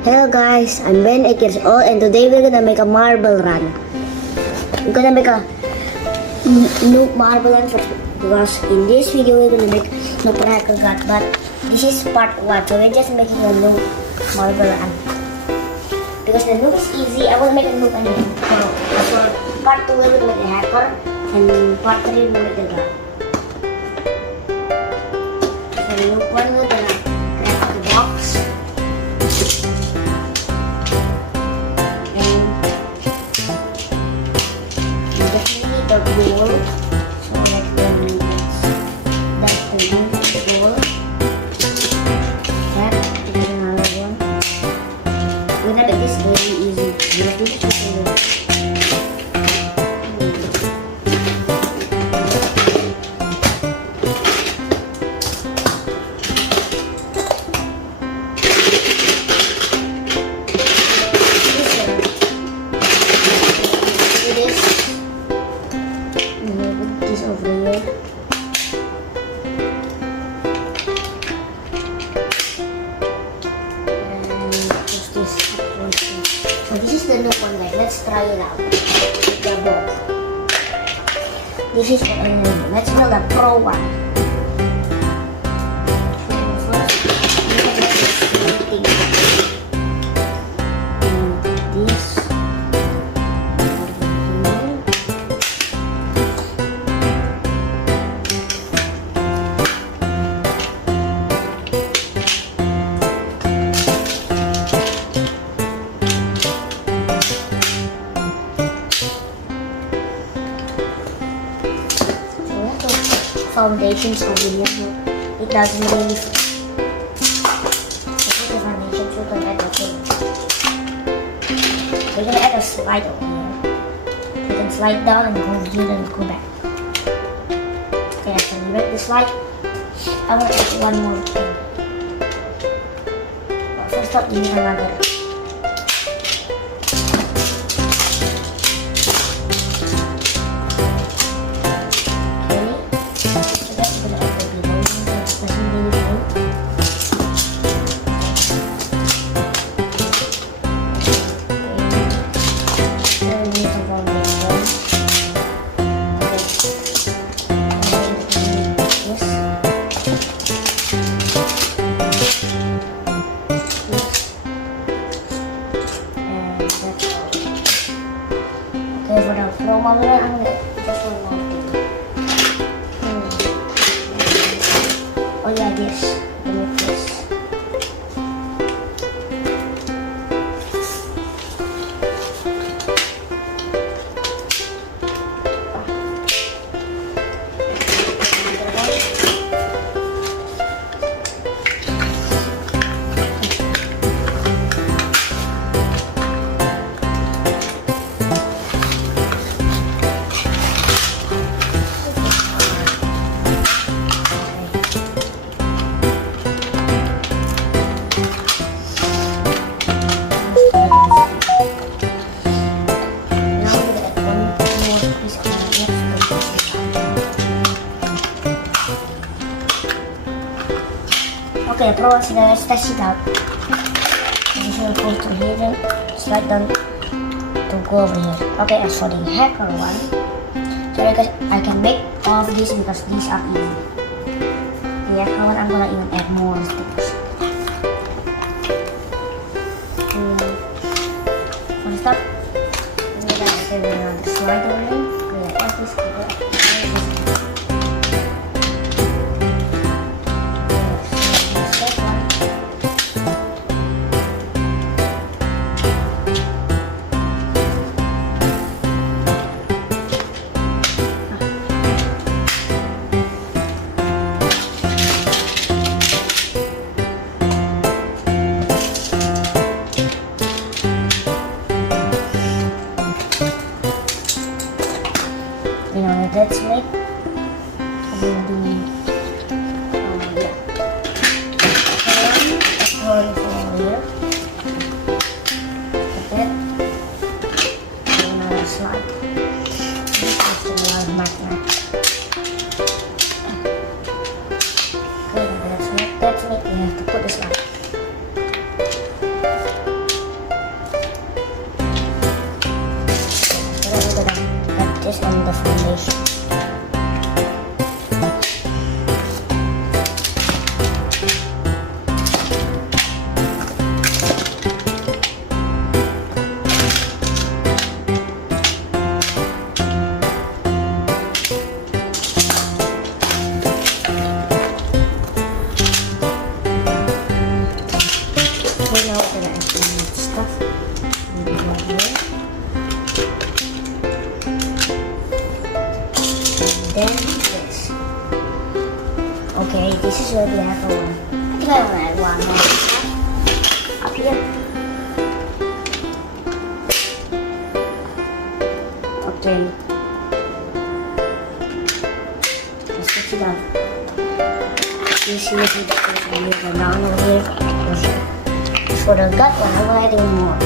Hello guys, I'm Ben, 8 years old, and today we're gonna make a marble run. We're gonna make a noob marble run because in this video we're gonna make noob hacker gun, but this is part 1, so we're just making a noob marble run. Because the noob is easy, I will make a noob and pro. So part 2 we're gonna make a hacker, and part 3 we're gonna make a gun. So the noob one we're gonna craft the box. The goal, so like the minutes, that's the goal. That is another one. We're gonna make this very easy. This over here. And just this. So this is the noob one, guys. Let's try it out. The ball. This is the enemy. Let's build a pro one. So first, we have this thing. And this. Foundations over here, so it doesn't really fit. So put the foundations, we're gonna add a thing. We're gonna add a slide over here. You can slide down and go here and go back. Okay, after you make the slide, I want to add one more thing. But first up, you need another. Okay, for the flow model, I'm gonna just one more thing. Oh yeah, this. Let me make this. Okay, pro once again, let's test it out. This will go to here, then slide down to go over here. Okay, as for the hacker one, so I can make all of this because these are easy. The hacker one, I'm gonna even add more things. First up, we're gonna slide over here. We're gonna add this. That's is on the foundation. Okay, this is where we have a one. I think I want to add one more up here. Okay. Let's fix it up. You see what we got down over here? For the gut one, I'm adding more.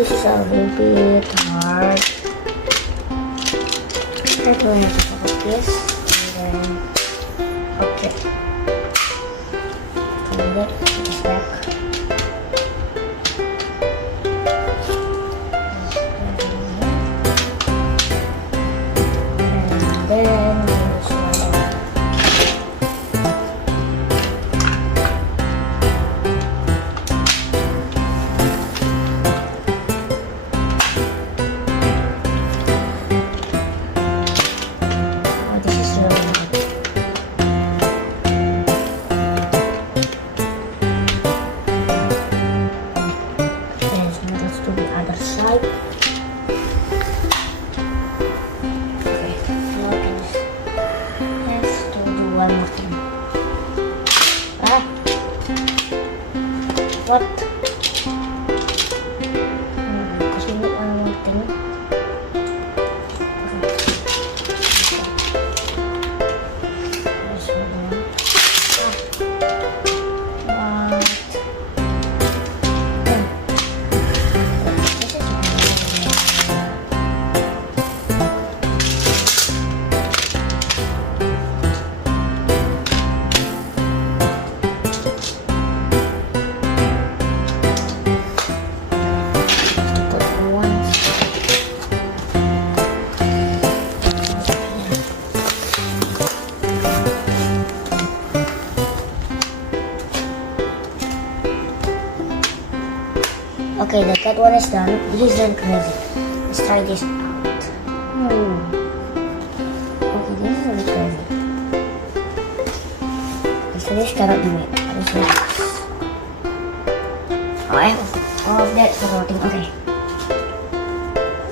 This is a little bit hard. I'm going to have this and then okay. And then it's back. And then what? Kasi hindi ang thing. Okay, the cat one is done. This is done crazy. Let's try this out. Okay, this is really crazy. This cannot do it. This is oh, I have all of that for rotting. Okay.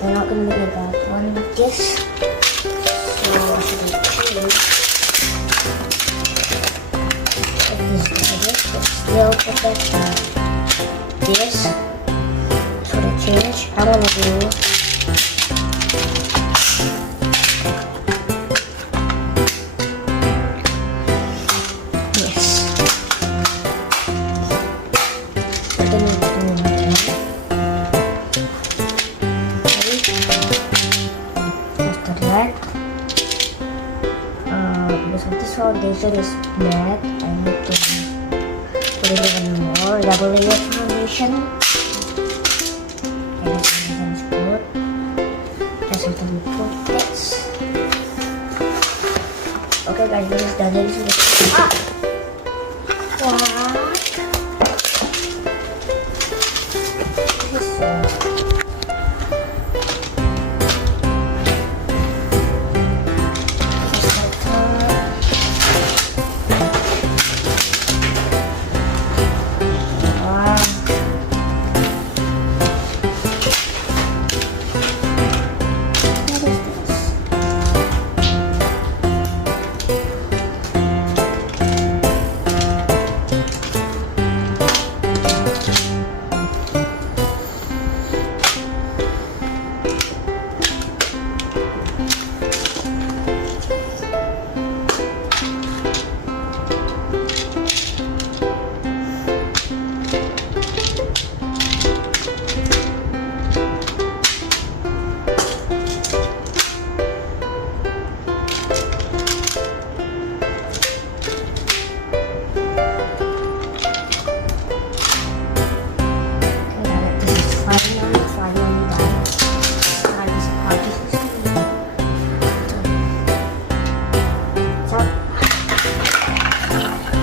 We're not gonna make that one like this. So I should change. Still protect this. So to change, I want to do this. What do I need to do now? After that, because of this foundation is bad, I need to put it even more. Double layer foundation. Okay, this foundation is good. Just have to put this. Okay guys, this is done. This is what? This is so.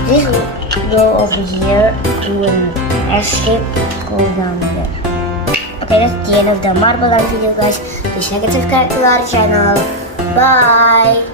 This will go over here, we will escape, go down there. Okay, that's the end of the marble run video guys. Please like and subscribe to our channel. Bye!